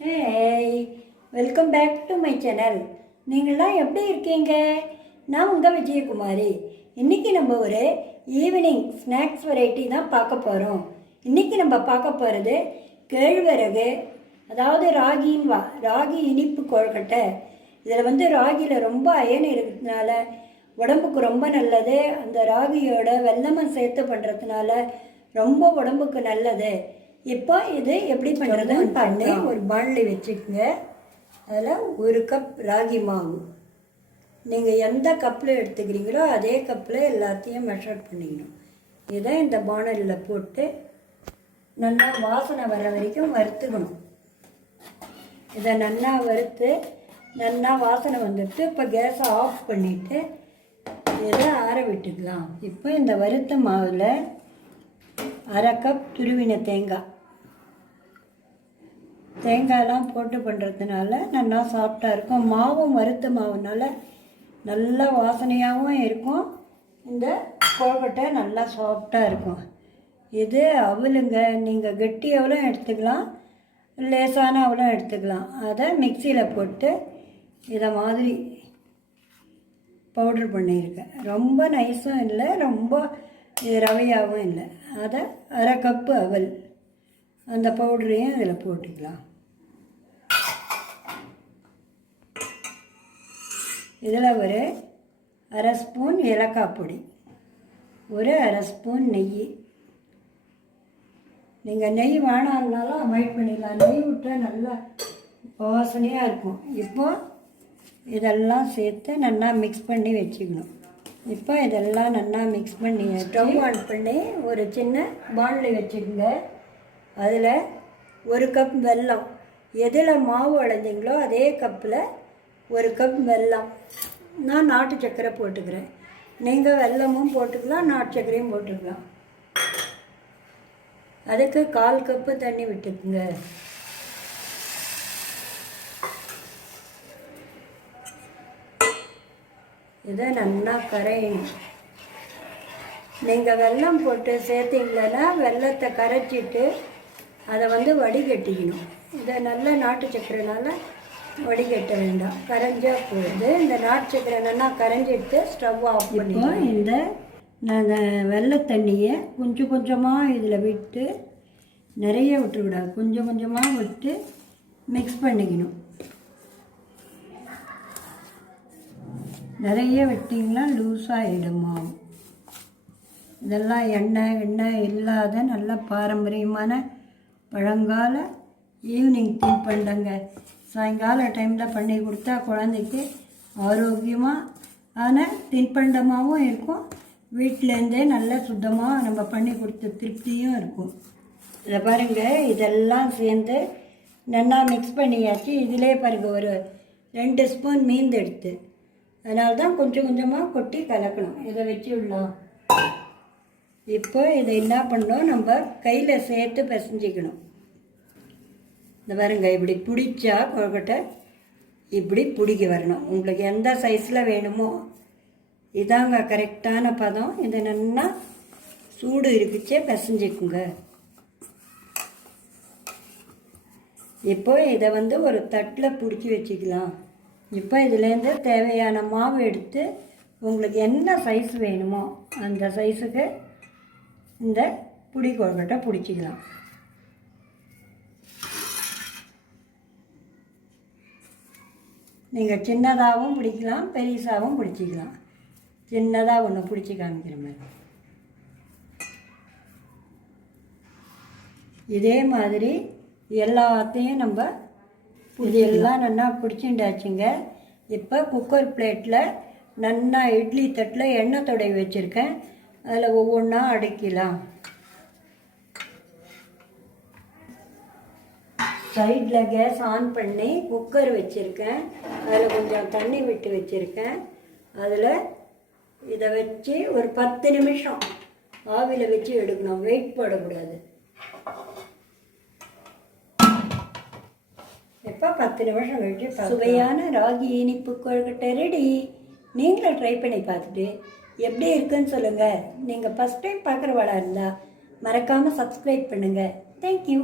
Hey, welcome back to my channel. நீங்களாம் எப்படி இருக்கீங்க? நான் உங்கள் விஜயகுமாரி. இன்றைக்கி நம்ம ஒரு ஈவினிங் ஸ்நாக்ஸ் வெரைட்டி தான் பார்க்க போகிறோம். இன்றைக்கி நம்ம பார்க்க போகிறது கேழ்வரகு, அதாவது ராகி இனிப்பு கொழுக்கட்டை. இதில் ராகியில் ரொம்ப அயன் இருக்கிறதுனால உடம்புக்கு ரொம்ப நல்லது. அந்த ராகியோட வெல்லமை சேர்த்து பண்ணுறதுனால ரொம்ப உடம்புக்கு நல்லது. இப்போ இது எப்படி பண்ணுறதுன்னு பண்ணி ஒரு பாண்டில் வச்சுக்கோங்க. அதில் 1 கப் ராகி மாவு, நீங்கள் எந்த கப்பில் எடுத்துக்கிறீங்களோ அதே கப்பில் எல்லாத்தையும் மெஷர் பண்ணிக்கணும். இதை இந்த பானலில் போட்டு நல்லா வாசனை வர வரைக்கும் வறுத்துக்கணும். இதை நல்லா வறுத்து நல்லா வாசனை வந்துட்டு இப்போ கேஸை ஆஃப் பண்ணிவிட்டு இதை ஆற விட்டுக்கலாம். இப்போ இந்த வறுத்த மாவில் 1/2 கப் துருவின தேங்காயெல்லாம் போட்டு பண்ணுறதுனால நல்லா சாஃப்டாக இருக்கும். மாவும் வறுத்த மாவுனால நல்லா வாசனையாகவும் இருக்கும். இந்த கொழுக்கட்டை நல்லா சாஃப்டாக இருக்கும். இது அவலுங்க, நீங்கள் கெட்டி அவலும் எடுத்துக்கலாம், லேசான அவலும் எடுத்துக்கலாம். அதை மிக்சியில் போட்டு இதை மாதிரி பவுட்ரு பண்ணியிருக்கேன். ரொம்ப நைஸும் இல்லை, ரொம்ப ரவையாகவும் இல்லை. அதை 1/2 கப்பு அவல், அந்த பவுடரையும் இதில் போட்டுக்கலாம். இதில் ஒரு 1/2 ஸ்பூன் ஏலக்காய் பொடி, ஒரு 1/2 ஸ்பூன் நெய். நீங்கள் நெய் வேணாம்னாலும் அவாய்ட் பண்ணிடலாம். நெய் விட்டால் நல்லா வாசனையாக இருக்கும். இப்போ இதெல்லாம் சேர்த்து நல்லா மிக்ஸ் பண்ணி வச்சுக்கணும். இப்போ இதெல்லாம் நல்லா மிக்ஸ் பண்ணி ஸ்டவ் ஆன் பண்ணி ஒரு சின்ன பாண்டில் வச்சுக்கோங்க. அதில் 1 கப் வெல்லம், எதில் மாவு அடைஞ்சிங்களோ அதே கப்பில் 1 கப் வெல்லம். நான் நாட்டு சர்க்கரை போட்டுக்கிறேன். நீங்கள் வெல்லமும் போட்டுக்கலாம், நாட்டு சர்க்கரையும் போட்டுக்கலாம். அதுக்கு 1/4 கப்பு தண்ணி விட்டுக்குங்க. இதை நல்லா கரையணும். நீங்கள் வெல்லம் போட்டு சேர்த்திங்களன்னா வெல்லத்தை கரைச்சிட்டு அதை வடிகட்டிக்கணும். இதை நல்லா நாட்டு சர்க்கரைனால வடிகட்ட வேண்டாம், கரைஞ்சால் போகுது. இந்த நாட்டு சர்க்கரை நல்லா கரைஞ்சிட்டு ஸ்டவ் ஆஃப் பண்ணிடுவோம். இந்த நாங்கள் வெள்ளை தண்ணியை கொஞ்சம் கொஞ்சமாக இதில் விட்டு, நிறைய விட்டுவிடாது, கொஞ்சம் கொஞ்சமாக விட்டு மிக்ஸ் பண்ணிக்கணும். நிறைய விட்டிங்கன்னா லூஸாகிடும் மாவு. இதெல்லாம் எண்ணெய் இல்லாத நல்ல பாரம்பரியமான பழங்கால ஈவினிங் தின்பண்டங்க. சாயங்கால டைமில் பண்ணி கொடுத்தா குழந்தைக்கு ஆரோக்கியமாக ஆனால் தின்பண்டமாகவும் இருக்கும். வீட்டிலேருந்தே நல்லா சுத்தமாக நம்ம பண்ணி கொடுத்த திருப்தியும் இருக்கும். இதை பாருங்கள், இதெல்லாம் சேர்ந்து நல்லா மிக்ஸ் பண்ணியாச்சு. இதிலே பாருங்கள், ஒரு 2 ஸ்பூன் மீந்து எடுத்து, அதனால தான் கொஞ்சம் கொஞ்சமாக கொட்டி கலக்கணும். இதை வச்சு விடலாம். இப்போ இதை என்ன பண்ணணும், நம்ம கையில் சேர்த்து பிசைஞ்சிக்கணும். இந்த பாருங்க, இப்படி பிடிச்சா கொழுக்கட்டை இப்படி பிடிக்க வரணும். உங்களுக்கு எந்த சைஸில் வேணுமோ இதாங்க கரெக்டான பதம். இதை நல்லா சூடு இருக்குச்சே பிசைஞ்சிக்குங்க. இப்போ இதை ஒரு தட்டில் பிடிச்சி வச்சுக்கலாம். இப்போ இதுலேருந்து தேவையான மாவு எடுத்து உங்களுக்கு என்ன சைஸ் வேணுமோ அந்த சைஸுக்கு இந்த புடி கொழுக்கட்டை பிடிச்சிக்கலாம். நீங்கள் சின்னதாகவும் பிடிக்கலாம், பெருசாகவும் பிடிச்சிக்கலாம். சின்னதாக ஒன்று பிடிச்சி காமிக்கிற மாதிரி. இதே மாதிரி எல்லாத்தையும் நம்ம இதெல்லாம் நல்லா பிடிச்சிண்டாச்சுங்க. இப்போ குக்கர் பிளேட்டில் நல்லா இட்லி தட்டில் எண்ணெய் தடவி வச்சுருக்கேன். அதில் ஒவ்வொன்றா அடைக்கலாம். சைடில் கேஸ் ஆன் பண்ணி குக்கர் வச்சுருக்கேன். அதில் கொஞ்சம் தண்ணி விட்டு வச்சுருக்கேன். அதில் இதை வச்சு ஒரு 10 நிமிஷம் ஆவியில் வச்சு எடுக்கணும். வெயிட் போடக்கூடாது. இப்போ 10 நிமிஷம் கழிச்சு சுவையான ராகி இனிப்பு கொழுக்கட்டை ரெடி. நீங்களும் ட்ரை பண்ணி பார்த்துட்டு எப்படி இருக்குன்னு சொல்லுங்கள். நீங்கள் ஃபஸ்ட் டைம் பார்க்குறவாளா இருந்தால் மறக்காமல் சப்ஸ்கிரைப் பண்ணுங்கள். தேங்க்யூ.